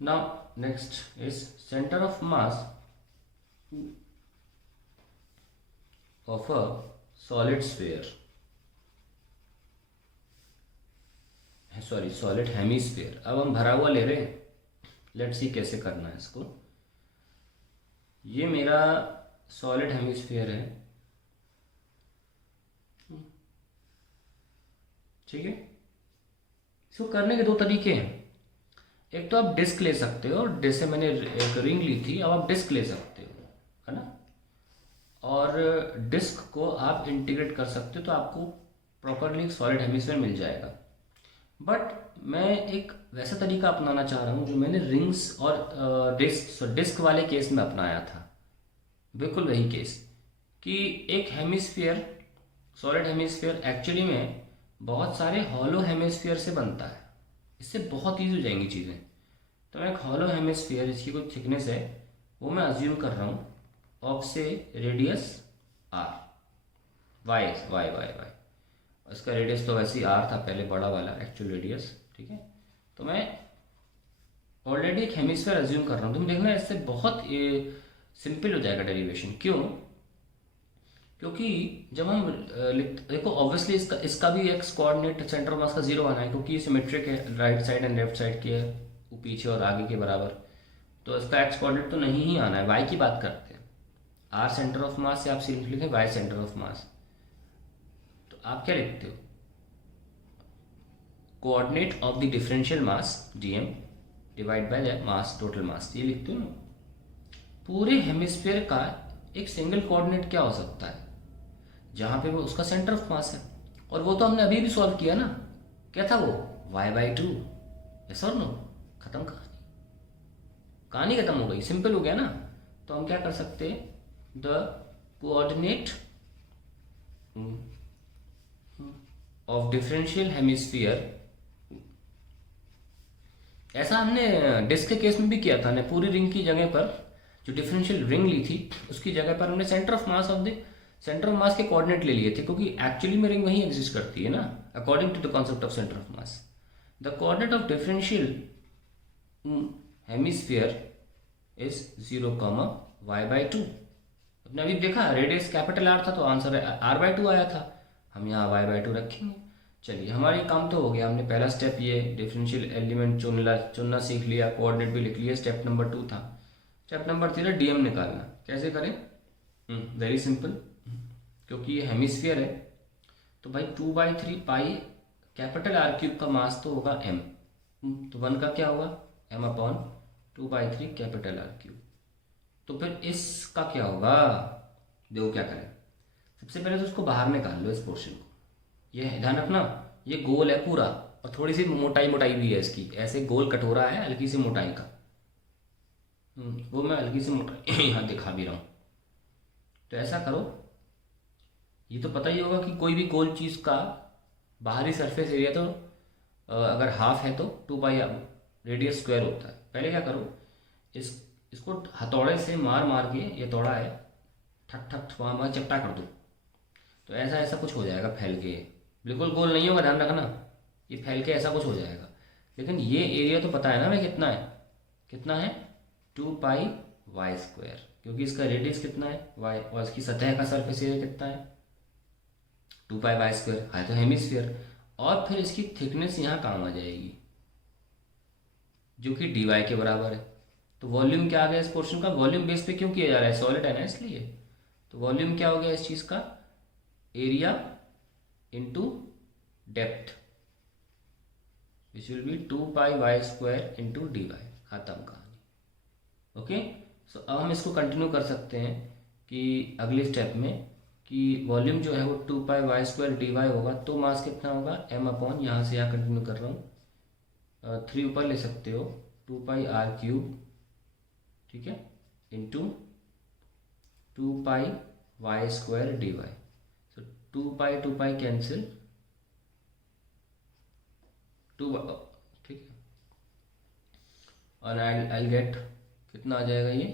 Now next is center of mass of a solid sphere, sorry solid hemisphere. अब हम भरा हुआ ले रहे हैं, लेट्स सी कैसे करना है इसको। ये मेरा सॉलिड हेमीस्फीयर है, ठीक है। इसको करने के दो तरीके हैं। एक तो आप डिस्क ले सकते हो, जैसे मैंने एक रिंग ली थी, अब आप डिस्क ले सकते हो, है ना। और डिस्क को आप इंटीग्रेट कर सकते हो तो आपको प्रॉपरली एक सॉलिड हेमिस्फीयर मिल जाएगा। बट मैं एक वैसा तरीका अपनाना चाह रहा हूँ जो मैंने रिंग्स और डिस्क वाले केस में अपनाया था, बिल्कुल वही केस, कि एक हेमिस्फीयर, सॉलिड हेमिस्फीयर एक्चुअली में बहुत सारे हॉलो हेमिस्फीयर से बनता है। इससे बहुत ईजी हो जाएंगी चीज़ें। तो मैं एक हॉलो हेमिस्फीयर जिसकी कोई थिकनेस है वो मैं अज्यूम कर रहा हूँ ऑफ से radius R, Y Y Y Y. इसका रेडियस तो वैसे ही आर था पहले, बड़ा वाला एक्चुअल रेडियस, ठीक है। तो मैं ऑलरेडी एक हेमिस्फीयर अज्यूम कर रहा हूँ। तुम देखना इससे बहुत सिंपल हो जाएगा डेरिवेशन। क्यों? क्योंकि जब हम देखो ऑब्वियसली इसका भी एक्स कोऑर्डिनेट सेंटर ऑफ मास का जीरो आना है, क्योंकि ये सिमेट्रिक है, right side and left side के पीछे और आगे के बराबर। तो इसका एक्स कोऑर्डिनेट तो नहीं ही आना है, वाई की बात करते हैं। आर सेंटर ऑफ मास से आप सिर्फ लिखें वाई सेंटर ऑफ मास। तो आप क्या लिखते हो? Coordinate of the differential mass DM divide by the mass, total mass, ये लिखते हो ना। पूरे हेमिस्फीयर का एक सिंगल कोऑर्डिनेट क्या हो सकता है जहां पे वो उसका सेंटर ऑफ मास है। और वो तो हमने अभी भी सॉल्व किया ना। क्या था वो? y/2। यस और नो? खत्म कहानी, कहानी खत्म हो गई, सिंपल हो गया ना। तो हम क्या कर सकते हैं, the coordinate of differential hemisphere, ऐसा हमने डिस्क के केस में भी किया था। हमने पूरी रिंग की जगह पर जो डिफरेंशियल रिंग ली थी उसकी जगह पर हमने centre of mass of the centre of मास के कोऑर्डिनेट ले लिए थे, क्योंकि एक्चुअली में रिंग वहीं एग्जिस्ट करती है ना, according to the concept of centre of mass. The coordinate of differential hemisphere is 0, y/2। अपने अभी देखा रेडियस कैपिटल आर था तो आंसर r/2 आया था। हम यहाँ y/2 रखेंगे। चलिए हमारा काम तो हो गया। हमने पहला स्टेप ये डिफरेंशियल एलिमेंट चुनना सीख लिया, कोऑर्डिनेट भी लिख लिया। स्टेप नंबर 2 था। स्टेप नंबर 3 था डीएम निकालना। कैसे करें? Very simple. क्योंकि ये हेमिस्फीयर है तो भाई 2/3 पाई कैपिटल आर क्यूब का मास तो होगा m। तो 1 का क्या होगा? m/2/3 capital R cube. तो फिर इसका क्या होगा? देखो क्या करें। सबसे पहले तो उसको बाहर निकाल लो, इस पोर्शन को। ये ध्यान रखना, ये गोल है पूरा और थोड़ी सी मोटाई मोटाई भी है इसकी। ऐसे गोल कटोरा है हल्की सी मोटाई का। वो मैं हल्की सी मोटाई यहाँ दिखा भी रहा हूँ। तो ऐसा करो, ये तो पता ही होगा कि कोई भी गोल चीज़ का बाहरी सरफेस एरिया तो अगर हाफ है तो 2 पाई रेडियस स्क्वायर होता है। पहले क्या करो, इसको हथौड़े से मार मार के, ये तोड़ा है, ठक ठक वहाँ वहाँ चपटा कर दो। तो ऐसा ऐसा कुछ हो जाएगा फैल के। बिल्कुल गोल नहीं होगा, ध्यान रखना। ये फैल के ऐसा कुछ हो जाएगा। लेकिन ये एरिया तो पता है ना मैं कितना है, कितना है? 2 पाई y², क्योंकि इसका रेडियस कितना है? y, और इसकी सतह का सरफेस एरिया कितना है? 2 पाई y² है तो हेमिस्फीयर। और फिर इसकी थिकनेस यहाँ काम आ जाएगी जो कि dy के बराबर है। तो वॉल्यूम क्या आ गया इस पोर्शन का? वॉल्यूम बेस पे क्यों किया जा रहा है? सॉलिड है ना इसलिए। तो वॉल्यूम क्या हो गया इस चीज़ का? Area into depth, which will be 2 pi y² into dy। खत्म कहानी। ओके। सो अब हम इसको कंटिन्यू कर सकते हैं कि अगले स्टेप में कि वॉल्यूम जो है वो 2 पाई y² होगा। तो मास कितना होगा? m/, यहाँ से यहाँ कंटिन्यू कर रहा हूँ, 3 ऊपर ले सकते हो, 2 पाई r³, ठीक है, इंटू 2 पाई y² dy। सो 2 पाई कैंसिल, 2, ठीक है। और आई गेट कितना आ जाएगा ये?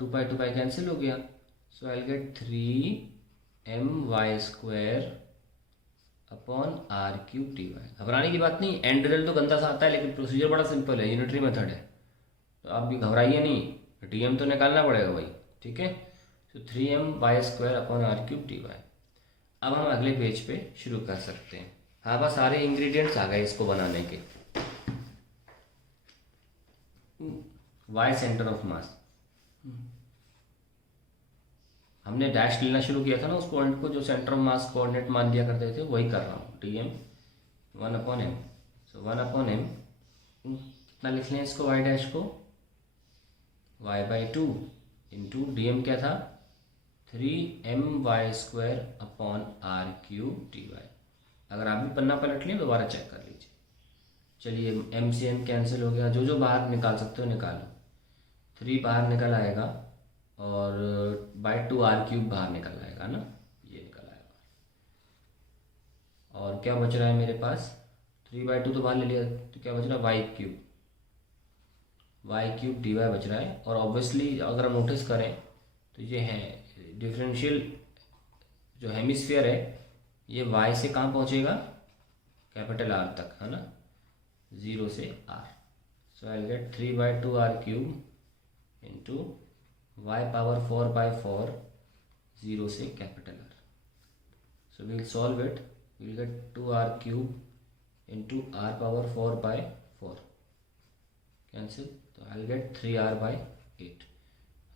2 पाई कैंसिल हो गया। So I get 3 my² upon R cube T Y. घबराने की बात नहीं, एंड रिजल्ट तो गंदा सा आता है लेकिन प्रोसीजर बड़ा सिंपल है, यूनिटरी मेथड है, तो आप भी घबराइए नहीं, डी तो निकालना पड़ेगा भाई, ठीक है। तो 3m² upon R cube T Y. अब हम अगले पेज पे शुरू कर सकते हैं। हाँ बस सारे इंग्रेडिएंट्स आ गए इसको बनाने के। वाई सेंटर ऑफ मास, हमने डैश लेना शुरू किया था ना उस पॉइंट को जो सेंटर ऑफ मास कोऑर्डिनेट मान लिया करते थे, वही कर रहा हूँ। डी एम 1/m, सो 1/m कितना लिख लें इसको, वाई डैश को y/2 इंटू डी एम क्या था 3my² upon R cube T Y. अगर आप भी पन्ना पलट लें दोबारा चेक कर लीजिए। चलिए m से m कैंसिल हो गया, जो जो बाहर निकाल सकते हो निकालो। 3 बाहर निकल आएगा और by 2 r³ बाहर निकल आएगा ना, ये निकल आएगा। और क्या बच रहा है मेरे पास, 3/2 तो बाहर ले लिया, तो क्या बच रहा है y³ dy बच रहा है। और ऑब्वियसली अगर हम नोटिस करें तो ये है डिफरेंशियल जो हेमिस्फीयर है ये y से कहाँ पहुँचेगा, कैपिटल R तक, है ना, 0 से R। So I get 3/2 r³ into y⁴/4 0 से capital R। So we'll solve it, we'll get 2r³ into r⁴/4 cancel, so I'll get 3r/8.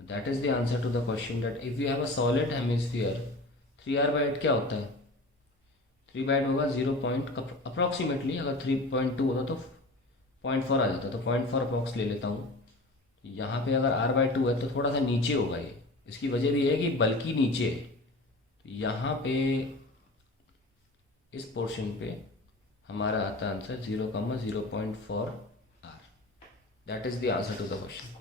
That is the answer to the question that if you have a solid hemisphere 3r/8 क्या होता है, 3/8 होगा 0 point approximately, अगर 3.2 होता तो 0.4 आ जाता, तो 0.4 approx ले लेता हूँ। यहाँ पे अगर r/2 है तो थोड़ा सा नीचे होगा ये, इसकी वजह भी है कि बल्कि नीचे है, तो यहाँ पे इस पोर्शन पे हमारा आता है answer 0,0.4 r। That is the answer to the question.